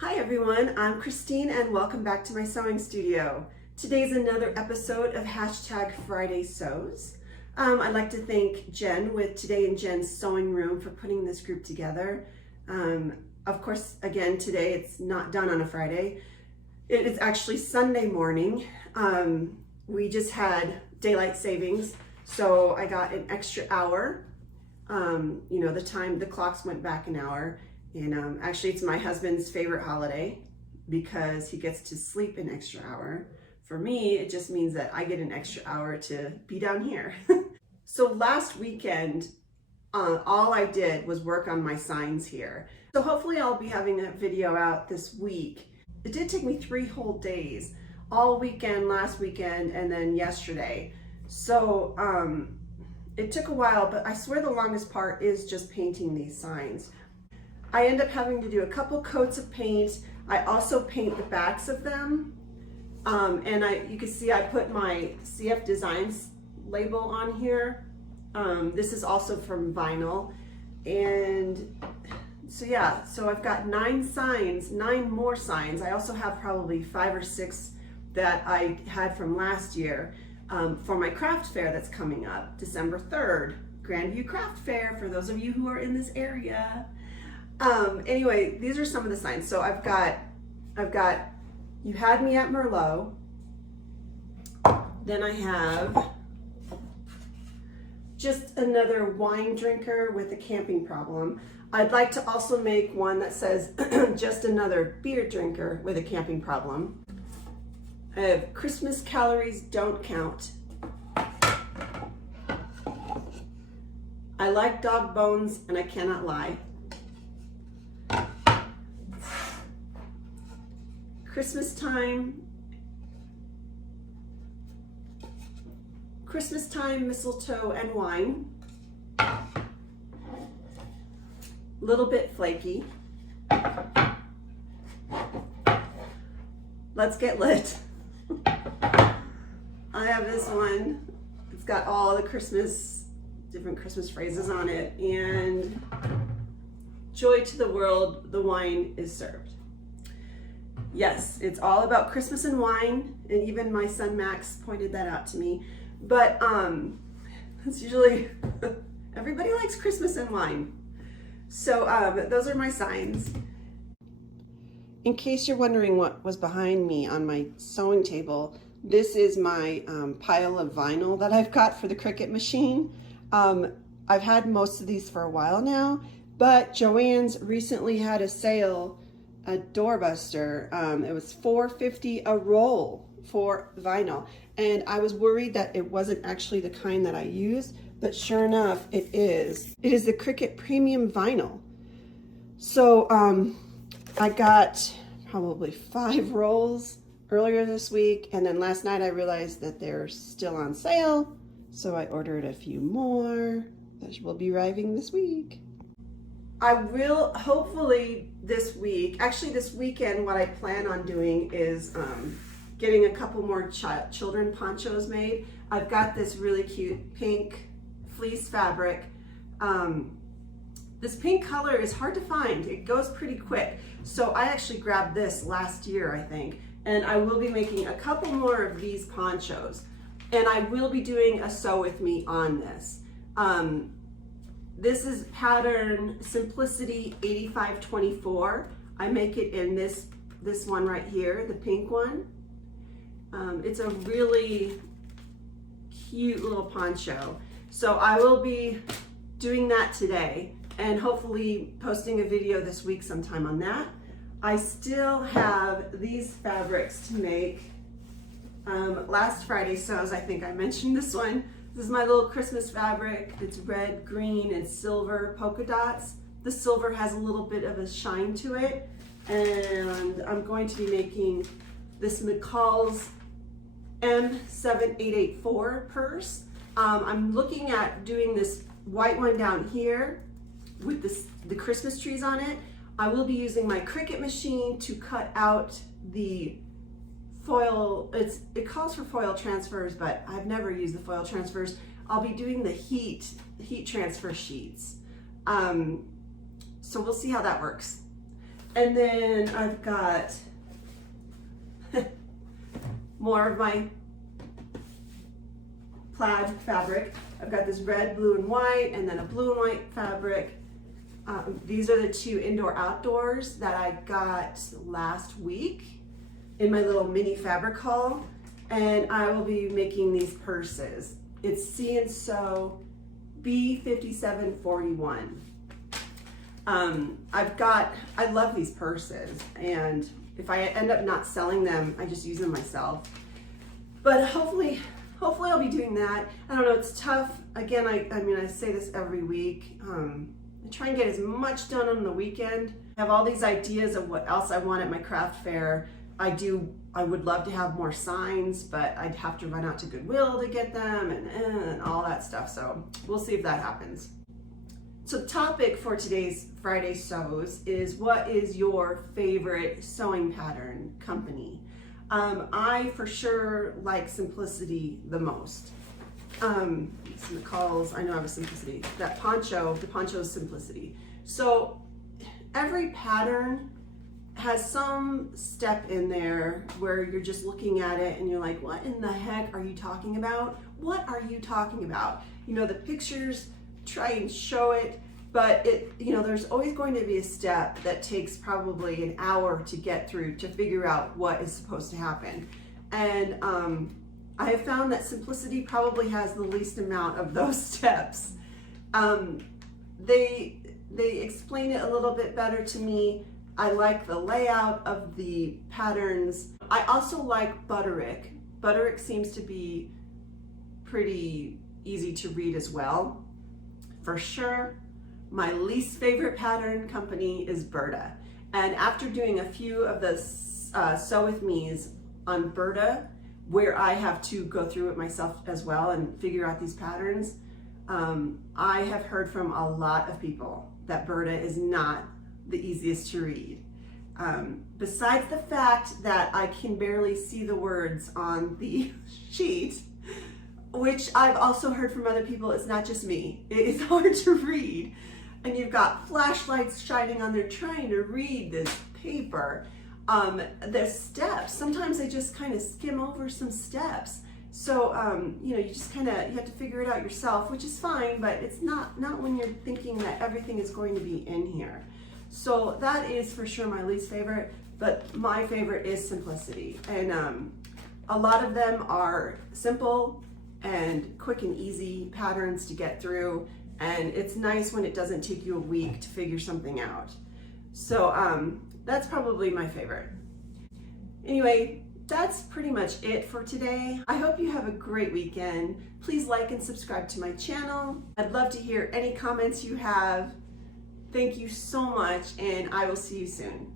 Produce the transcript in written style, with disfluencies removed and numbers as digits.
Hi everyone, I'm Christine and welcome back to my sewing studio. Today's another episode of #FridaySews. I'd like to thank Jen with Today in Jen's Sewing Room for putting this group together. Of course, again, today it's not done on a Friday. It is actually Sunday morning. We just had daylight savings, so I got an extra hour. The clocks went back an hour. And actually it's my husband's favorite holiday because he gets to sleep an extra hour. For me, it just means that I get an extra hour to be down here. So last weekend, all I did was work on my signs here. So hopefully I'll be having a video out this week. It did take me 3 whole days, all weekend, last weekend, and then yesterday. So it took a while, but I swear the longest part is just painting these signs. I end up having to do a couple coats of paint. I also paint the backs of them. You can see I put my CF Designs label on here. This is also from vinyl. And so I've got 9 more signs. I also have probably 5 or 6 that I had from last year for my craft fair that's coming up, December 3rd. Grandview Craft Fair, for those of you who are in this area. Anyway, these are some of the signs. So I've got You Had Me at Merlot. Then I have Just Another Wine Drinker with a Camping Problem. I'd like to also make one that says Just Another Beer Drinker with a Camping Problem. I have Christmas Calories Don't Count. I Like Dog Bones and I Cannot Lie. Christmas time, mistletoe and wine. Little bit flaky. Let's get lit. I have this one. It's got all the different Christmas phrases on it. And Joy to the World, the wine is served. Yes, it's all about Christmas and wine, and even my son Max pointed that out to me. But that's usually, everybody likes Christmas and wine. So those are my signs. In case you're wondering what was behind me on my sewing table, this is my pile of vinyl that I've got for the Cricut machine. I've had most of these for a while now, but Joann's recently had a sale, a doorbuster. It was $4.50 a roll for vinyl, and I was worried that it wasn't actually the kind that I use, but sure enough it is. It is the Cricut premium vinyl. So I got probably 5 rolls earlier this week, and then last night I realized that they're still on sale, so I ordered a few more that will be arriving this week. I will hopefully this weekend, what I plan on doing is getting a couple more children ponchos made. I've got this really cute pink fleece fabric. This pink color is hard to find. It goes pretty quick. So I actually grabbed this last year, I think, and I will be making a couple more of these ponchos. And I will be doing a sew with me on this. This is pattern Simplicity 8524. I make it in this one right here, the pink one. It's a really cute little poncho. So I will be doing that today and hopefully posting a video this week sometime on that. I still have these fabrics to make. Last Friday sews, I think I mentioned this one. This is my little Christmas fabric. It's red, green, and silver polka dots. The silver has a little bit of a shine to it. And I'm going to be making this McCall's M7884 purse. I'm looking at doing this white one down here with the Christmas trees on it. I will be using my Cricut machine to cut out the foil. It calls for foil transfers, but I've never used the foil transfers. I'll be doing the heat transfer sheets. So we'll see how that works. And then I've got more of my plaid fabric. I've got this red, blue, and white, and then a blue and white fabric. These are the two indoor-outdoors that I got last week in my little mini fabric haul, and I will be making these purses. It's See and Sew B5741. I love these purses, and if I end up not selling them, I just use them myself. But hopefully I'll be doing that. I don't know, it's tough. Again, I mean, I say this every week. I try and get as much done on the weekend. I have all these ideas of what else I want at my craft fair. I would love to have more signs, but I'd have to run out to Goodwill to get them and all that stuff. So we'll see if that happens. So the topic for today's Friday Sews is, what is your favorite sewing pattern company? I for sure like Simplicity the most. McCall's, I know I have a Simplicity. That poncho, the poncho is Simplicity. So every pattern has some step in there where you're just looking at it and you're like, what in the heck are you talking about? What are you talking about? You know, the pictures try and show it, but there's always going to be a step that takes probably an hour to get through to figure out what is supposed to happen. And I have found that Simplicity probably has the least amount of those steps. They explain it a little bit better to me. I like the layout of the patterns. I also like Butterick. Butterick seems to be pretty easy to read as well. For sure, my least favorite pattern company is Berta. And after doing a few of the Sew With Me's on Berta, where I have to go through it myself as well and figure out these patterns, I have heard from a lot of people that Berta is not the easiest to read. Besides the fact that I can barely see the words on the sheet, which I've also heard from other people, it's not just me. It is hard to read. And you've got flashlights shining on there trying to read this paper. The steps, sometimes they just kind of skim over some steps. So, you just you have to figure it out yourself, which is fine, but it's not when you're thinking that everything is going to be in here. So that is for sure my least favorite, but my favorite is Simplicity. And a lot of them are simple and quick and easy patterns to get through. And it's nice when it doesn't take you a week to figure something out. So that's probably my favorite. Anyway, that's pretty much it for today. I hope you have a great weekend. Please like and subscribe to my channel. I'd love to hear any comments you have. Thank you so much, and I will see you soon.